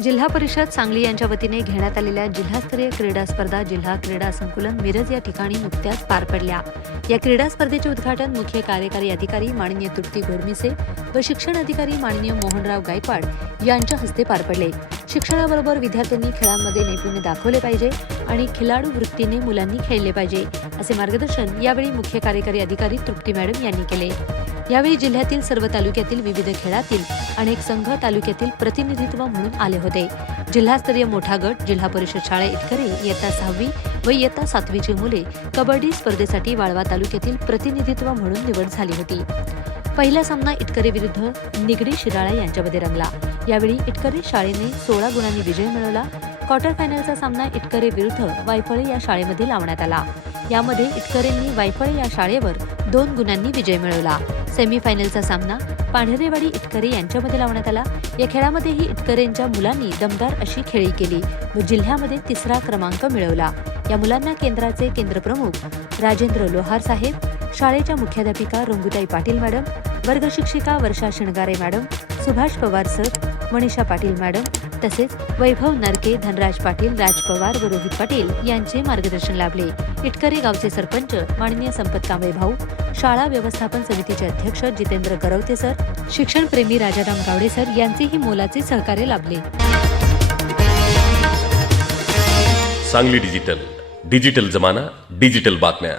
जिल्हा परिषद सांगली यांच्या वतीने घेण्यात आलेल्या जिल्हास्तरीय क्रीडा स्पर्धा जिल्हा क्रीडा संकुलन मिरज या ठिकाणी नुकत्याच पार पडल्या. या क्रीडा स्पर्धेचे उद्घाटन मुख्य कार्यकारी अधिकारी माननीय तृप्ती गोडमिसे व शिक्षण अधिकारी माननीय मोहनराव गायकवाड यांच्या हस्ते पार पडले. शिक्षणाबरोबर विद्यार्थ्यांनी खेळांमध्ये नैपुण्य दाखवले पाहिजे आणि खिलाडू वृत्तीने मुलांनी खेळले पाहिजे असे मार्गदर्शन यावेळी मुख्य कार्यकारी अधिकारी तृप्ती मॅडम यांनी केले. यावेळी जिल्ह्यातील सर्व तालुक्यातील विविध खेळातील अनेक संघ तालुक्यातील प्रतिनिधित्व म्हणून आले होते. जिल्हास्तरीय मोठा गट जिल्हा परिषद शाळा इटकरे इयत्ता सहावी व इयत्ता सातवीची मुले कबड्डी स्पर्धेसाठी वाळवा तालुक्यातील प्रतिनिधित्व म्हणून निवड झाली होती. पहिला सामना इटकरे विरुद्ध निगडी शिराळा यांच्यामध्ये रंगला. यावेळी इटकरे शाळेने सोळा गुणांनी विजय मिळवला. क्वार्टर फायनलचा सामना इटकरे विरुद्ध वायफळे या शाळेमध्ये लावण्यात आला. यामध्ये इटकरेंनी वायफळे या शाळेवर दोन गुणांनी विजय मिळवला. सेमीफायनलचा सामना पांढरेवाडी इटकरे यांच्यामध्ये लावण्यात आला. या खेळामध्येही इटकरेंच्या मुलांनी दमदार अशी खेळी केली व जिल्ह्यामध्ये तिसरा क्रमांक मिळवला. या मुलांना केंद्राचे केंद्रप्रमुख राजेंद्र लोहार साहेब शाळेच्या मुख्याध्यापिका Rangutai Patil madam वर्गशिक्षिका Varsha Shingare madam Subhash Pawar sir Manisha Patil madam तसेच वैभव नरके धनराज पाटील राज पवार व रोहित पाटील यांचे मार्गदर्शन लाभले. इटकरे गावचे सरपंच माननीय संपत कांबळे भाऊ शाळा व्यवस्थापन समितीचे अध्यक्ष जितेंद्र गरवते सर शिक्षणप्रेमी राजाराम गावडे सर यांचेही मोलाचे सहकार्य लाभले. सांगली डिजिटल. डिजिटल जमाना डिजिटल बातम्या.